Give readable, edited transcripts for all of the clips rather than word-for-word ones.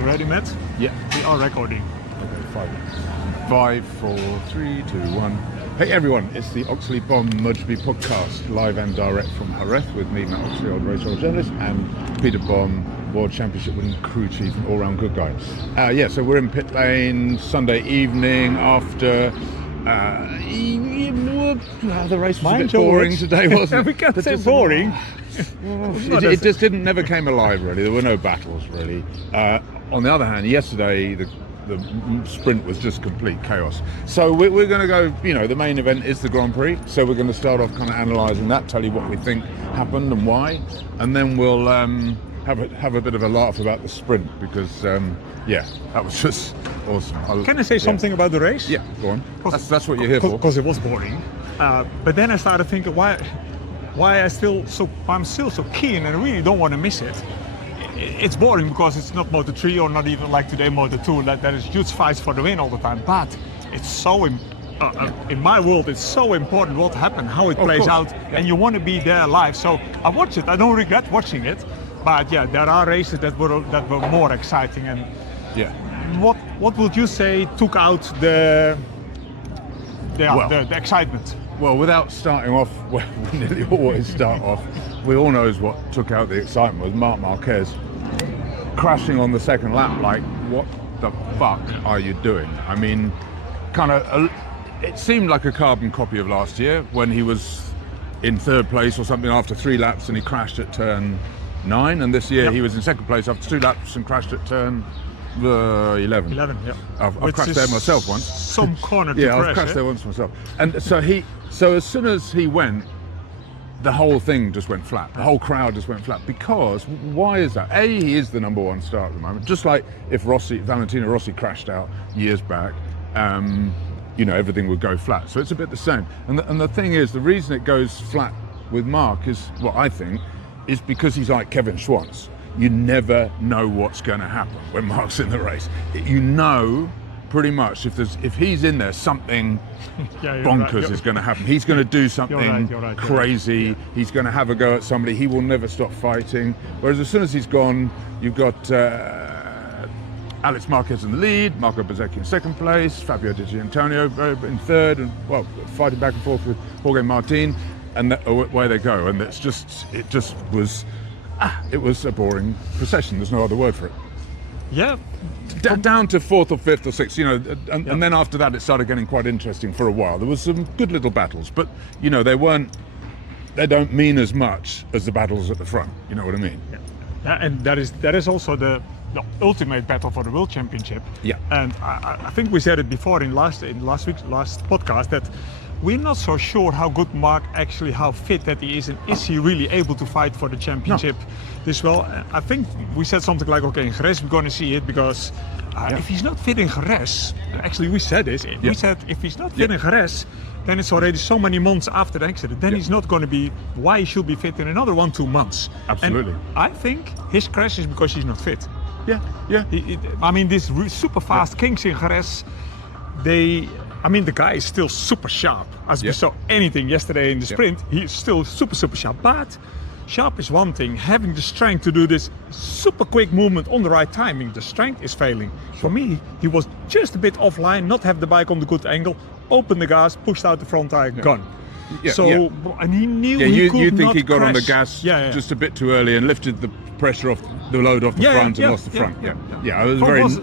you ready, Matt? Yeah. We are recording. Okay, 5, 4, 3, 2, 1. Hey everyone, it's the Oxley Bomb MotoGP podcast, live and direct from Jerez with me, Marc Marquez, old race journalist, and Peter Bomb, World Championship winning crew chief and all-round good guy. So we're in pit lane Sunday evening after the race was a bit boring today, wasn't it? We can't say boring. It just never came alive, really. There were no battles, really. On the other hand, yesterday the sprint was just complete chaos. So we're going to go, the main event is the Grand Prix. So we're going to start off kind of analysing that, tell you what we think happened and why. And then we'll have a bit of a laugh about the sprint because, that was just awesome. Can I say something about the race? Yeah, go on. That's what you're here for. Because it was boring. But then I started thinking, why I'm still so keen and I really don't want to miss it. It's boring because it's not Moto3 or not even like today Moto2. That is huge fights for the win all the time. But it's so in my world, it's so important what happened, how it plays out, and you want to be there live. So I watched it. I don't regret watching it. But yeah, there are races that were more exciting. And what would you say took out the excitement? Well, without starting off where we nearly always start off, we all know what took out the excitement was Marc Marquez crashing on the second lap. Like, what the fuck are you doing? I mean, it seemed like a carbon copy of last year when he was in third place or something after 3 laps and he crashed at turn 9, and this year he was in second place after 2 laps and crashed at turn 11. 11, yeah. I've crashed there myself once. Some corner to crash. I've crashed there once myself. And so as soon as he went, the whole thing just went flat. The whole crowd just went flat. Because why is that? He is the number one star at the moment. Just like if Valentino Rossi crashed out years back, everything would go flat. So it's a bit the same. And the thing is, the reason it goes flat with Marc is, what I think, is because he's like Kevin Schwantz. You never know what's going to happen when Marc's in the race. You know pretty much if he's in there, something bonkers is going to happen. He's going to do something crazy. He's going to have a go at somebody. He will never stop fighting. Whereas as soon as he's gone, you've got Alex Marquez in the lead, Marco Bezzecchi in second place, Fabio Di Giannantonio in third, and fighting back and forth with Jorge Martin, and away they go. And it was a boring procession. There's no other word for it. Yeah. Down to 4th or 5th or 6th, and then after that it started getting quite interesting for a while. There was some good little battles, but they don't mean as much as the battles at the front. You know what I mean? Yeah, and that is also the ultimate battle for the World Championship. Yeah. And I think we said it before in last week's podcast that we're not so sure how good Marc actually, how fit that he is, and is he really able to fight for the championship this well? I think we said something like, okay, in Jerez we're going to see it because if he's not fit in Jerez, actually we said this, we said if he's not fit in Jerez, then it's already so many months after the accident, then he's not going to be, why he should be fit in another 1-2 months. Absolutely. And I think his crash is because he's not fit. Yeah. These super fast Kings in Jerez, the guy is still super sharp. As we saw anything yesterday in the sprint, he's still super, super sharp. But sharp is one thing. Having the strength to do this super quick movement on the right timing, the strength is failing. For me, he was just a bit offline, not have the bike on the good angle, opened the gas, pushed out the front tire, gone. And he knew he could you think not he got crash. on the gas just a bit too early and lifted the pressure off the load off the front and lost the front.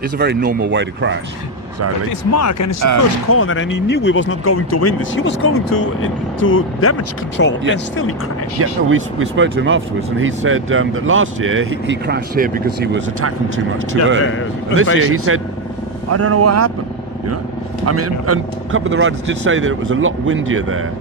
It's a very normal way to crash. Sadly. It's Marc and it's the first corner, and he knew he was not going to win this. He was going to damage control, and still he crashed. Yeah, we spoke to him afterwards, and he said that last year he crashed here because he was attacking too much too early. And this year he said, I don't know what happened. And a couple of the riders did say that it was a lot windier there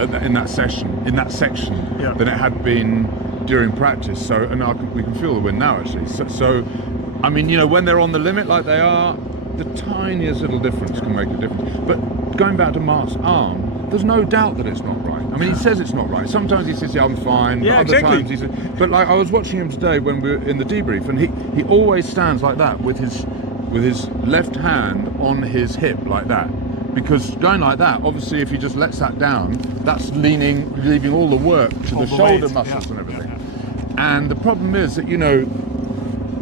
in that section than it had been during practice. So, and we can feel the wind now actually. So, when they're on the limit like they are, the tiniest little difference can make a difference. But going back to Marc's arm, there's no doubt that it's not right. He says it's not right. Sometimes he says, I'm fine. Yeah, other exactly. times he says, but like I was watching him today when we were in the debrief, and he always stands like that with his left hand on his hip like that. Because going like that, obviously if he just lets that down, that's leaving all the work to the shoulder muscles and everything. And the problem is that,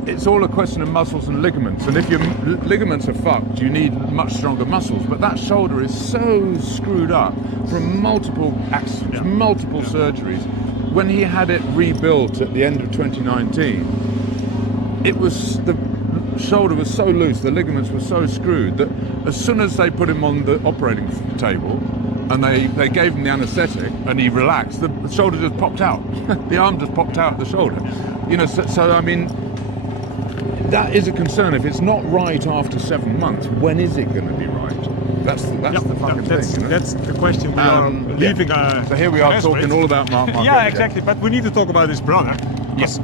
it's all a question of muscles and ligaments. And if your ligaments are fucked, you need much stronger muscles. But that shoulder is so screwed up from multiple accidents, multiple surgeries. When he had it rebuilt at the end of 2019, it was the shoulder was so loose, the ligaments were so screwed that as soon as they put him on the operating table and they gave him the anaesthetic and he relaxed, the shoulder just popped out. The arm just popped out of the shoulder. You know, so I mean, that is a concern. If it's not right after 7 months, when is it going to be right? That's the fucking thing. You know? That's the question we are leaving. So here we are talking all about Marc Marquez. Yeah, exactly. But we need to talk about his brother. Yes.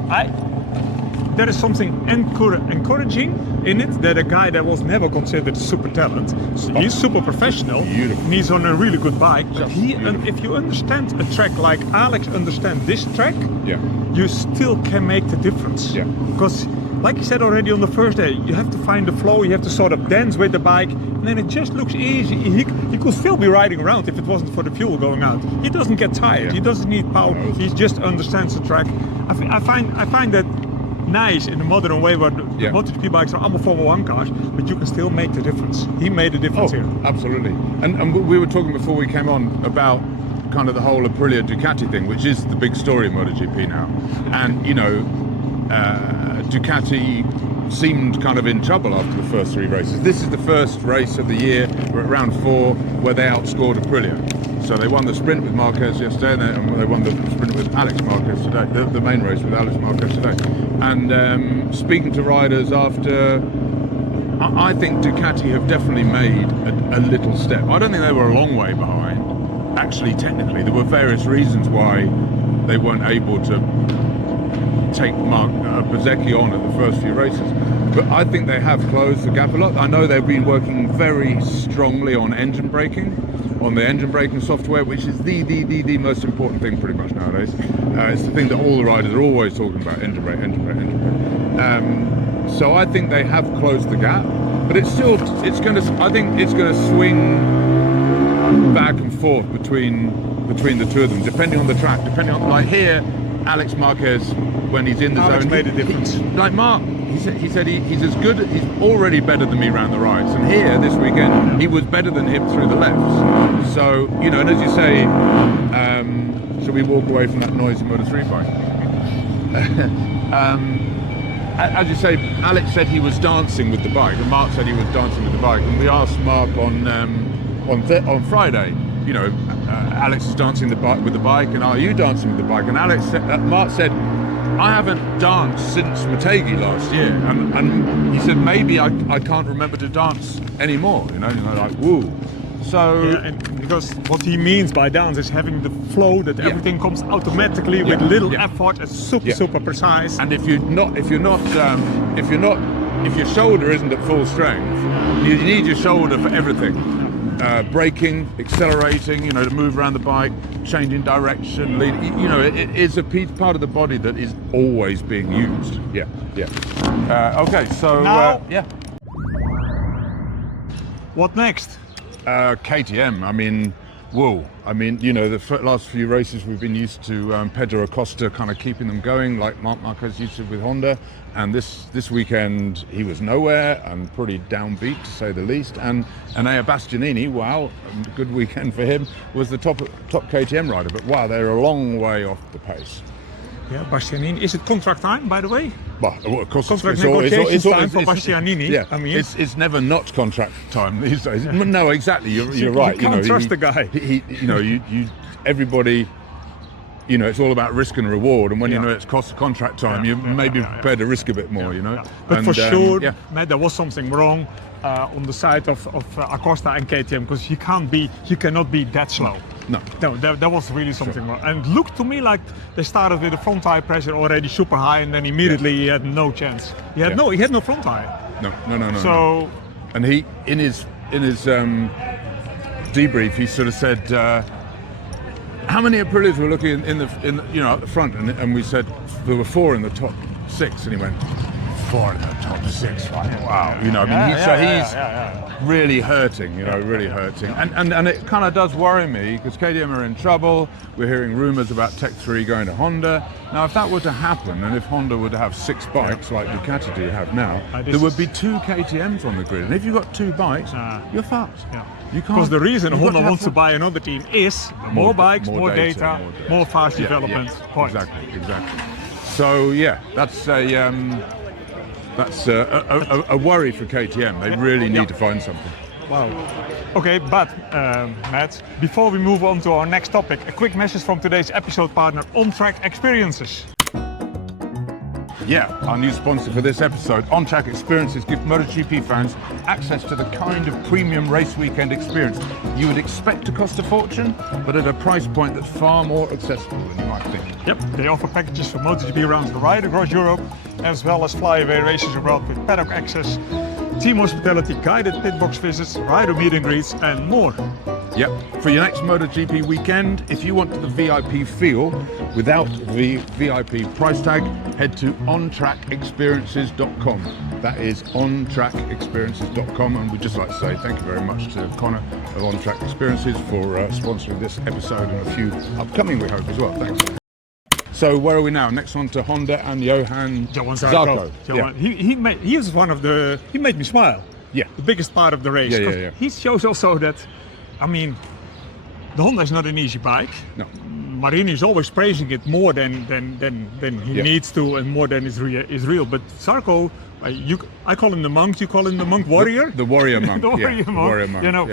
There is something encouraging in it that a guy that was never considered super talent, so he's super professional, Beautiful. and he's on a really good bike. But Beautiful. if you understand a track like Alex understands this track, Yeah. you still can make the difference. Yeah. Because, like you said already on the first day, you have to find the flow, you have to sort of dance with the bike, and then it just looks easy. He could still be riding around if it wasn't for the fuel going out. He doesn't get tired. Yeah. He doesn't need power. He just understands the track. I find that nice in the modern way where the MotoGP bikes are almost Formula 1 cars, but you can still make the difference. He made a difference here. Absolutely. And we were talking before we came on about kind of the whole Aprilia Ducati thing, which is the big story in MotoGP now. And, you know, Ducati seemed kind of in trouble after the first 3 races. This is the first race of the year, we're at round 4, where they outscored Aprilia. So they won the sprint with Marquez yesterday, and they won the sprint with Alex Marquez today, the main race with Alex Marquez today. And speaking to riders after, I think Ducati have definitely made a little step. I don't think they were a long way behind. Actually, technically, there were various reasons why they weren't able to take Marc Marquez on at the first few races. But I think they have closed the gap a lot. I know they've been working very strongly on engine braking, on the engine braking software, which is the most important thing pretty much nowadays. It's the thing that all the riders are always talking about, engine brake. So I think they have closed the gap, but I think it's going to swing back and forth between the two of them, depending on the track, depending on, like here, Alex Marquez, when he's in the Alex zone, made a difference. Like Mark, he said he's as good, he's already better than me around the rights, and here this weekend he was better than him through the lefts. So, you know, and as you say, should we walk away from that noisy Moto3 bike? As you say, Alex said he was dancing with the bike, and Mark said he was dancing with the bike, and we asked Mark on Friday, you know, Alex is dancing with the bike, and are you dancing with the bike? And Mark said, I haven't danced since Motegi last year, and he said maybe I can't remember to dance anymore, you know, like woo. So yeah, and because what he means by dance is having the flow that everything comes automatically with little effort. It's super precise. And if your shoulder isn't at full strength, you need your shoulder for everything. Braking, accelerating, you know, to move around the bike, changing direction, leading, you know, it is a part of the body that is always being used. Okay, so now, what next? KTM, I mean, whoa. I mean, you know, the last few races we've been used to Pedro Acosta kind of keeping them going, like Marc Marquez used to with Honda. And this weekend he was nowhere and pretty downbeat, to say the least. And Ea Bastianini, wow, a good weekend for him, was the top KTM rider. But wow, they're a long way off the pace. Yeah, Bastianini. Is it contract time, by the way? Well, of course, contract negotiations time for Bastianini. Yeah, I mean, it's never not contract time these days. No, exactly. You're right. You can't trust the guy. You know, everybody. You know, it's all about risk and reward, and when you know it's cost contract time, you maybe prepared to risk a bit more. You know, but for sure, Matt, there was something wrong on the side of Acosta and KTM, because you cannot be that slow. No, there was really something wrong. And looked to me like they started with the front tire pressure already super high, and then immediately he had no chance. He had no front tire. No. So, and he in his debrief, he sort of said, how many Aprilias were looking in you know, at the front, and we said there were 4 in the top 6, and he went 4 in the top 6. Like, wow, you know, I mean, he's really hurting, you know, really hurting. And it kind of does worry me because KTM are in trouble. We're hearing rumours about Tech 3 going to Honda. Now, if that were to happen, and if Honda were to have 6 bikes like Ducati do have now, there would be 2 KTMs on the grid. And if you've got 2 bikes, you're fucked. Yeah. You can't. Because the reason Honda wants to buy another team is more bikes, more data, more fast development. Point. Exactly. So yeah, that's a worry for KTM. They really need to find something. Wow. Okay, but Matt, before we move on to our next topic, a quick message from today's episode partner, On Track Experiences. Yeah, our new sponsor for this episode, On Track Experiences, give MotoGP fans access to the kind of premium race weekend experience you would expect to cost a fortune, but at a price point that's far more accessible than you might think. Yep, they offer packages for MotoGP rounds right across Europe, as well as flyaway races abroad with paddock access, team hospitality, guided pitbox visits, rider meet and greets, and more. Yep, for your next MotoGP weekend, if you want the VIP feel without the VIP price tag, head to ontrackexperiences.com. That is ontrackexperiences.com, and we'd just like to say thank you very much to Connor of On Track Experiences for sponsoring this episode and a few upcoming, we hope, as well. Thanks. So where are we now? Next on to Honda and Johann Zarco. Yeah. He made me smile. Yeah. The biggest part of the race. Yeah. He shows also that, I mean, the Honda is not an easy bike. No. Marini is always praising it more than he needs to, and more than is real. But Zarco, I call him the monk. You call him the monk warrior. The warrior monk. The warrior monk. You know,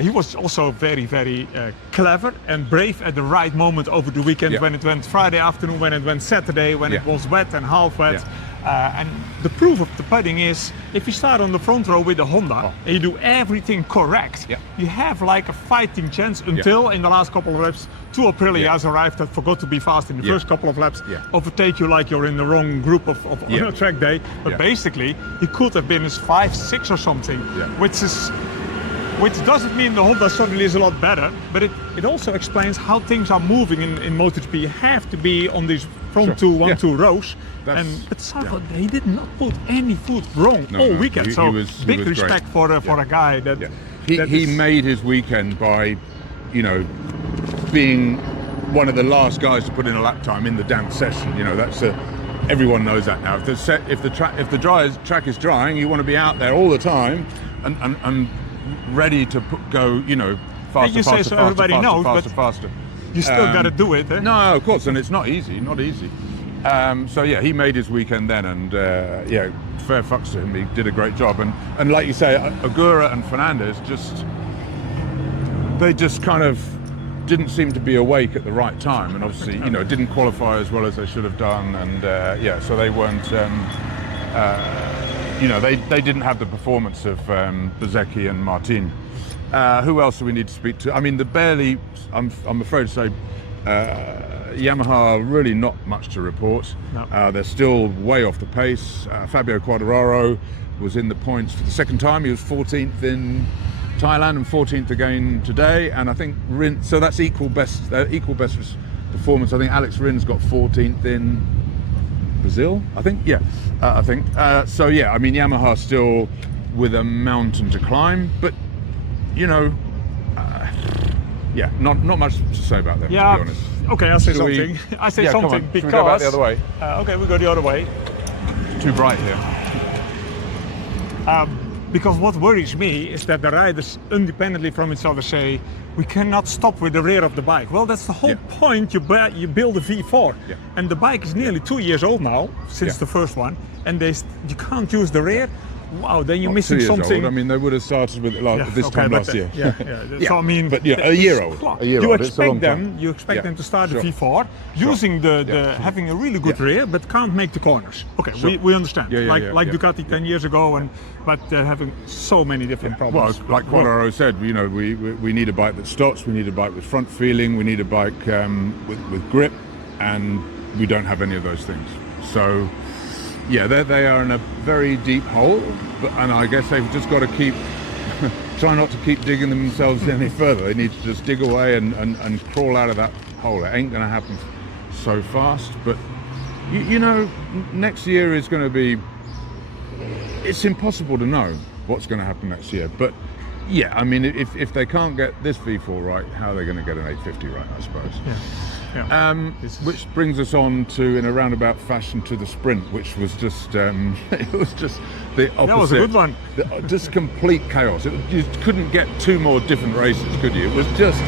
he was also very, very clever and brave at the right moment over the weekend, when it went Friday afternoon, when it went Saturday, when it was wet and half wet. And the proof of the pudding is, if you start on the front row with the Honda and you do everything correct, you have like a fighting chance until in the last couple of laps, 2 Aprilias arrived that forgot to be fast in the first couple of laps, overtake you like you're in the wrong group of track day. But basically, he could have been as 5, 6 or something, which doesn't mean the Honda suddenly is a lot better, but it also explains how things are moving in MotoGP. You have to be on these front 2 rows. But Zarco, he did not put any foot wrong all weekend. So big respect for a guy that he made his weekend by, you know, being one of the last guys to put in a lap time in the damn session. You know, that's everyone knows that now. If the track is drying, you want to be out there all the time and ready to go, you know, faster, faster. You still got to do it. Eh? No, of course, and it's not easy. So yeah, he made his weekend then, and fair fucks to him. He did a great job, and like you say, Agura and Fernandez they just kind of didn't seem to be awake at the right time, and obviously, you know, didn't qualify as well as they should have done, and so they weren't. You know, they didn't have the performance of Bezzecchi and Martin. Who else do we need to speak to? I mean, I'm afraid to say, Yamaha really not much to report. No. They're still way off the pace. Fabio Quartararo was in the points for the second time. He was 14th in Thailand and 14th again today. And I think so that's equal best performance. I think Alex Rin's got 14th in Brazil, I think. I think. So yeah, I mean, Yamaha still with a mountain to climb, but you know, not much to say about them, to be honest. Okay, I'll say something. I say something because... Should we go back the other way? Okay, we go the other way. It's too bright here. Because what worries me is that the riders, independently from each other, say, we cannot stop with the rear of the bike. Well, that's the whole point. You build a V4. And the bike is nearly 2 years old now, since the first one, and you can't use the rear. Wow, then you're missing something. Old. I mean, they would have started with this time last year. So I mean, but a year old. You expect them to start the V4 using having a really good rear, but can't make the corners. Okay, we understand. Like Ducati 10 years ago, but they're having so many different problems. Well, like Quartararo said, you know, we need a bike that stops. We need a bike with front feeling. We need a bike with grip, and we don't have any of those things. So. Yeah, they are in a very deep hole, and I guess they've just got to try not to keep digging themselves any further. They need to just dig away and crawl out of that hole. It ain't going to happen so fast, but you know, next year is going to be it's impossible to know what's going to happen next year. But yeah, I mean, if they can't get this V4 right, how are they going to get an 850 right, I suppose? Which brings us on to, in a roundabout fashion, to the sprint, which was just it was just the opposite. That was a good one. Just complete chaos. You couldn't get two more different races, could you? It was just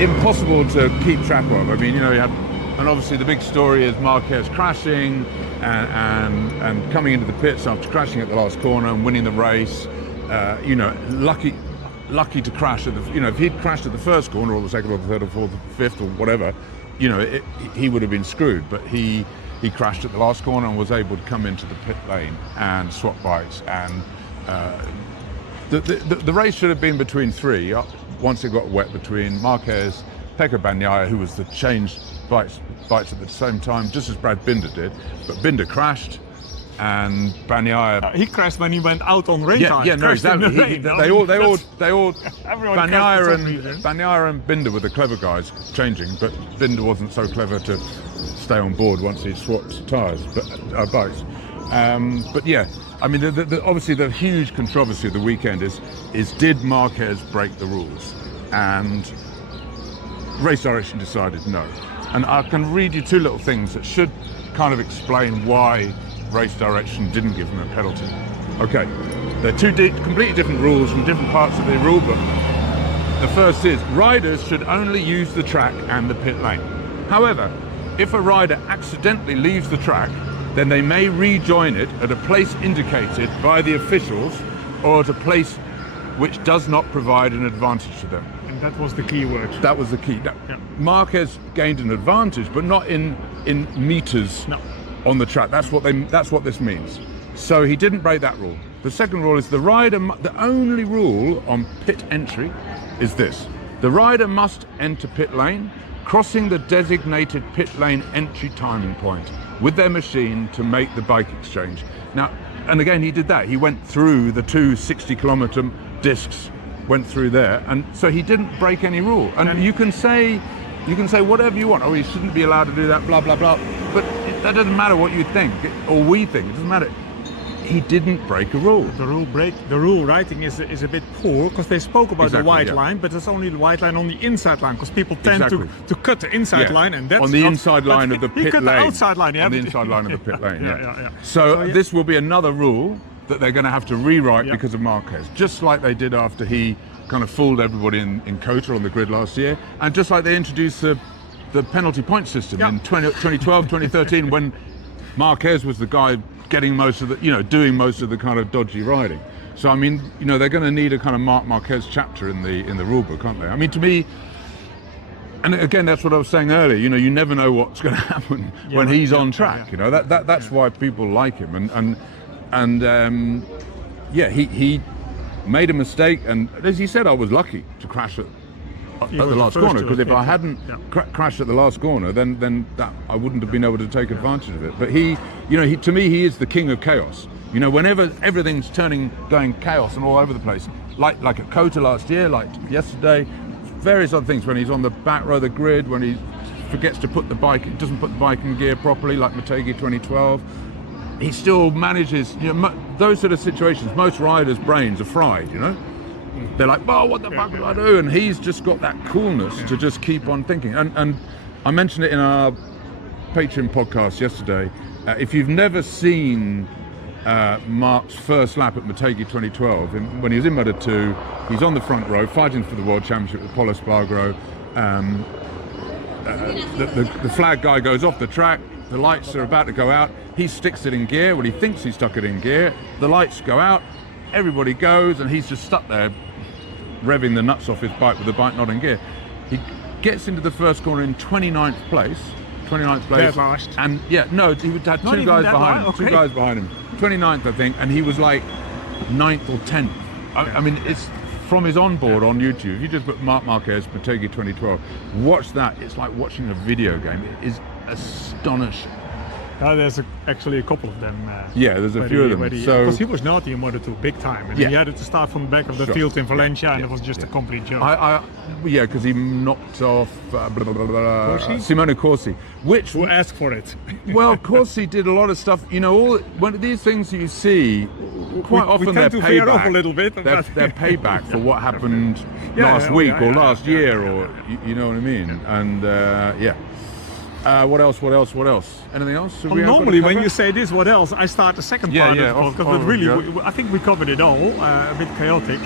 impossible to keep track of. I mean, you know, you had, and obviously the big story is Marquez crashing and coming into the pits after crashing at the last corner and winning the race. You know, lucky to crash at the, you know, if he'd crashed at the first corner or the second or the third or fourth or fifth or whatever, you know, he would have been screwed. But he crashed at the last corner and was able to come into the pit lane and swap bikes. And the race should have been between three. Once it got wet, between Marquez, Pecco Bagnaia, who was the changed bikes at the same time, just as Brad Binder did. But Binder crashed, and Bagnaia. He crashed when he went out on rain time. Yeah, no, exactly. They all. Bagnaia and Binder were the clever guys changing, but Binder wasn't so clever to stay on board once he swapped tyres, bikes. But yeah, I mean, obviously the huge controversy of the weekend is did Marquez break the rules? And Race Direction decided no. And I can read you two little things that should kind of explain why Race Direction didn't give him a penalty. Okay, they're two completely different rules from different parts of the rule book. The first is riders should only use the track and the pit lane. However, if a rider accidentally leaves the track, then they may rejoin it at a place indicated by the officials or at a place which does not provide an advantage to them. And that was the key word. That was the key. Marquez gained an advantage, but not in meters on the track. That's what this means. So he didn't break that rule. The second rule is the only rule on pit entry is this: the rider must enter pit lane, crossing the designated pit lane entry timing point with their machine to make the bike exchange. Now, and again, he did that. He went through the two 60-kilometer discs, went through there, and so he didn't break any rule. And you can say whatever you want. Oh, he shouldn't be allowed to do that, blah blah blah. But that doesn't matter what you think or we think. It doesn't matter. He didn't break a rule. The rule writing is a bit poor, because they spoke about the white line, but it's only the white line on the inside line, because people tend to cut the inside line, and that's on the inside line of the pit lane. The outside line, on the inside line of the pit lane. So this will be another rule that they're going to have to rewrite because of Marquez, just like they did after he kind of fooled everybody in Kota on the grid last year, and just like they introduced the penalty point system in 2012, 2013, when Marquez was the guy getting most of the, doing most of the kind of dodgy riding. So I mean, they're going to need a kind of Marc Marquez chapter in the rule book, aren't they? I mean, to me, and again, that's what I was saying earlier. You never know what's going to happen when he's on track. That's why people like him. He made a mistake, and as he said, I was lucky to crash at the last corner, because if I hadn't crashed at the last corner, then that I wouldn't have been able to take advantage of it. But to me, he is the king of chaos. Whenever everything's going chaos and all over the place, like at Kota last year, like yesterday, various other things, when he's on the back row of the grid, when he forgets to doesn't put the bike in gear properly, like Motegi 2012, he still manages, those sort of situations. Most riders' brains are fried, They're like, oh, what the fuck do I do? And he's just got that coolness to just keep on thinking. And I mentioned it in our Patreon podcast yesterday. If you've never seen Marc's first lap at Motegi 2012, when he was in Moto 2, he's on the front row fighting for the World Championship with Paulo Spargaro. The flag guy goes off the track. The lights are about to go out. He sticks it in gear. Well, he thinks he stuck it in gear. The lights go out. Everybody goes, and he's just stuck there revving the nuts off his bike with the bike not in gear. He gets into the first corner in 29th place. Dead last. And he had two guys behind him. 29th, I think, and he was like 9th or 10th. I mean, it's from his onboard on YouTube. If you just put Marc Marquez, Motegi 2012, watch that. It's like watching a video game. It is astonishing. There's actually a couple of them. There's a few of them. Because he was naughty in Moto 2 big time, and he had to start from the back of the field in Valencia, and it was just a complete joke. Because he knocked off Simone Corsi, who asked for it. Well, Corsi did a lot of stuff. One of these things you see quite often we they're tend to veer off a payback. little bit. They're payback for what happened Yeah, last yeah, week yeah, or yeah, last yeah, year, yeah, or you know what I mean. And yeah. What else? Anything else? Have we got to Normally, when cover? you say this, what else? I start the second Yeah, part yeah, of the off- podcast, off but really, you go. I think we covered it all. A bit chaotic.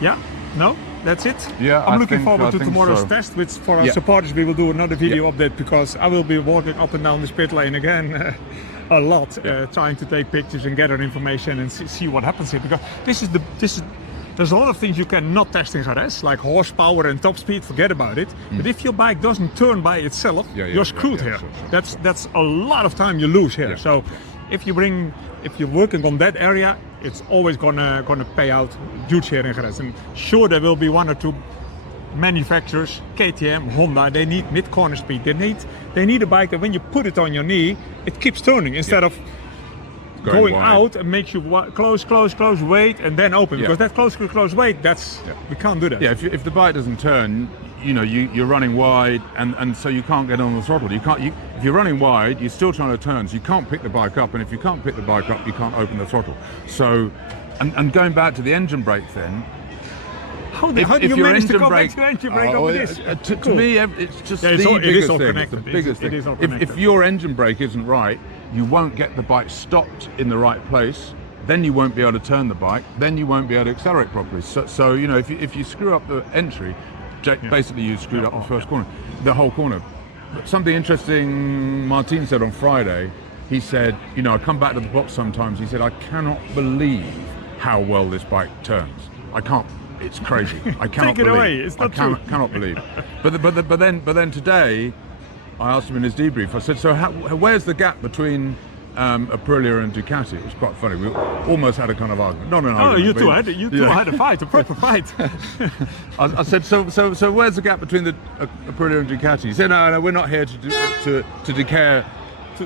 Yeah, no, that's it. Yeah, I'm I looking think- forward I to think tomorrow's so. test, which for our Yeah. supporters we will do another video update, because I will be walking up and down this pit lane again a lot, trying to take pictures and gather information and see what happens here. Because there's a lot of things you cannot test in Jerez, like horsepower and top speed. Forget about it. But if your bike doesn't turn by itself, you're screwed here. Sure. That's a lot of time you lose here. Yeah. So if you're working on that area, it's always gonna pay out huge here in Jerez. And sure, there will be one or two manufacturers, KTM, Honda, they need mid corner speed. They need a bike that when you put it on your knee, it keeps turning instead of going wide. out and makes you close, wait, and then open. Yeah. Because that close, wait, we can't do that. Yeah, if the bike doesn't turn, you're running wide, and so you can't get on the throttle. If you're running wide, you're still trying to turn, so you can't pick the bike up, and if you can't pick the bike up, you can't open the throttle. So, and going back to the engine brake then, How do you your manage to engine come brake, back to engine brake over this? To me, it's just Yeah, the it is biggest all thing. connected. It's the biggest It thing. is all If connected. your engine brake isn't right, you won't get the bike stopped in the right place. Then you won't be able to turn the bike. Then you won't be able to accelerate properly. So if you screw up the entry, basically you screwed up the first corner, the whole corner. But something interesting Martin said on Friday. He said, I come back to the box sometimes. He said, I cannot believe how well this bike turns. I can't. It's crazy. I cannot Take it believe. away. It's not true. Cannot believe. But then today, I asked him in his debrief. I said, so where's the gap between Aprilia and Ducati? It was quite funny. We almost had a kind of argument. Not an argument. You two but- had a fight, a proper fight. I said, so where's the gap between the Aprilia and Ducati? He said, no, we're not here to declare.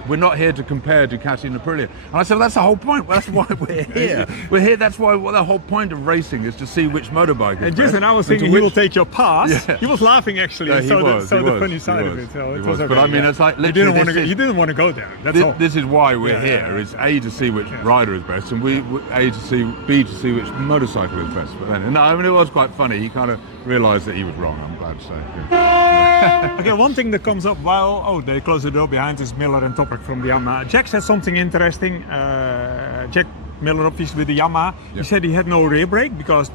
We're not here to compare Ducati and Aprilia. And I said, well, that's the whole point. That's why we're here. We're here. That's why the whole point of racing is to see which motorbike is And best. Jason, I was and to thinking he will which- take your pass. Yeah. He was laughing actually. Yeah, and he so was, the he funny was, side he of was, it. So he it was. was But okay, I mean, yeah. it's like you didn't want to literally go. You didn't want to go there. That's all. This is why we're Yeah, here. yeah, Is A, to see which rider is best, and A, to see B, to see which motorcycle is best. But then, no, I mean, it was quite funny. He kind of realised that he was wrong. I'm glad to say. Yeah. Okay, one thing that comes up while they close the door behind is Miller and Toprak from the Yamaha. Jack said something interesting. Jack Miller, obviously with the Yamaha, he said he had no rear brake because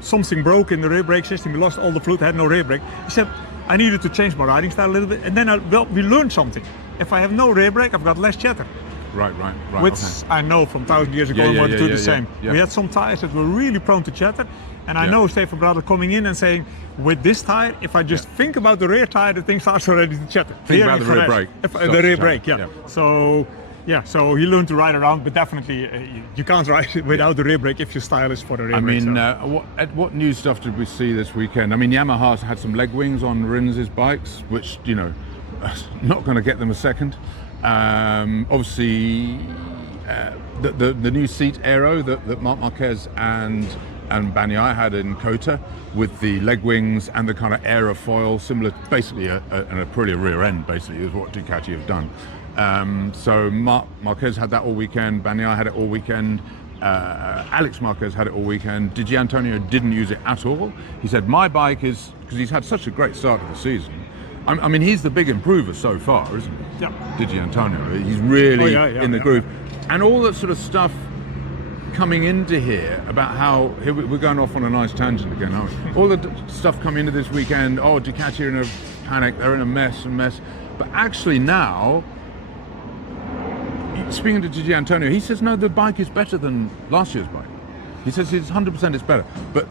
something broke in the rear brake system. He lost all the fluid, had no rear brake. He said I needed to change my riding style a little bit, and then we learned something. If I have no rear brake, I've got less chatter. Right. Which Okay. I know from 1,000 years ago, Yeah, and yeah, wanted to yeah, do the yeah, same. yeah. We had some tires that were really prone to chatter, and I Yeah. know Stefan Bradler coming in and saying, with this tire, if I just think about the rear tire, the thing starts already to chatter. Think Here about in the rear Jerez, brake, the starts rear to brake, chatter, yeah. So he learned to ride around, but definitely you can't ride without the rear brake if your style is for the rear I brake. mean, so. what new stuff did we see this weekend? I mean, Yamaha's had some leg wings on Rins's bikes, which, not going to get them a second. Obviously, the new seat aero that Marc Marquez and Bagnaia had in Kota, with the leg wings and the kind of aerofoil, similar, basically an Aprilia rear end, basically, is what Ducati have done. So Marquez had that all weekend, Bagnaia had it all weekend, Alex Marquez had it all weekend. Di Antonio didn't use it at all. He said, my bike is, because he's had such a great start to the season, I mean, he's the big improver so far, isn't he? Yeah. Di Antonio. He's really in the groove. And all that sort of stuff coming into here about how, here we're going off on a nice tangent again, aren't we? All the stuff coming into this weekend, Ducati are in a panic, they're in a mess. But actually now, speaking to Di Antonio, he says, no, the bike is better than last year's bike. He says it's 100% it's better. But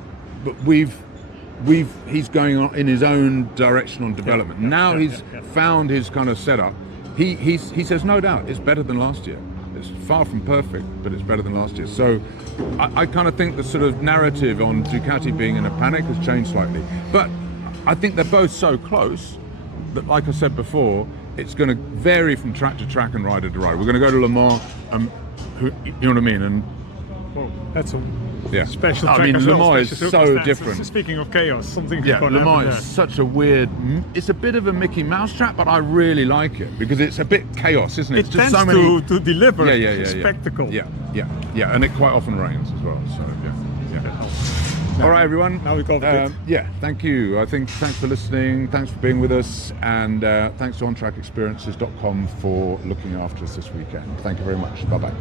he's going on in his own direction on development. Now he's found his kind of setup. He says, no doubt, it's better than last year. It's far from perfect, but it's better than last year. So I kind of think the sort of narrative on Ducati being in a panic has changed slightly. But I think they're both so close that, like I said before, it's going to vary from track to track and rider to rider. We're going to go to Le Mans, you know what I mean? And Well, that's a Yeah. special I track mean, as Le well, Mans is special so circumstances. different. Speaking of chaos, something Yeah, can Le happen Mans there. is such a weird. It's a bit of a Mickey Mouse track, but I really like it because it's a bit chaos, isn't it? It It's just tends so many. to deliver Yeah. spectacle. Yeah, and it quite often rains as well. So yeah. All right, everyone. Now we covered it. Yeah, thank you. I think thanks for listening. Thanks for being with us, and thanks to ontrackexperiences.com for looking after us this weekend. Thank you very much. Bye bye.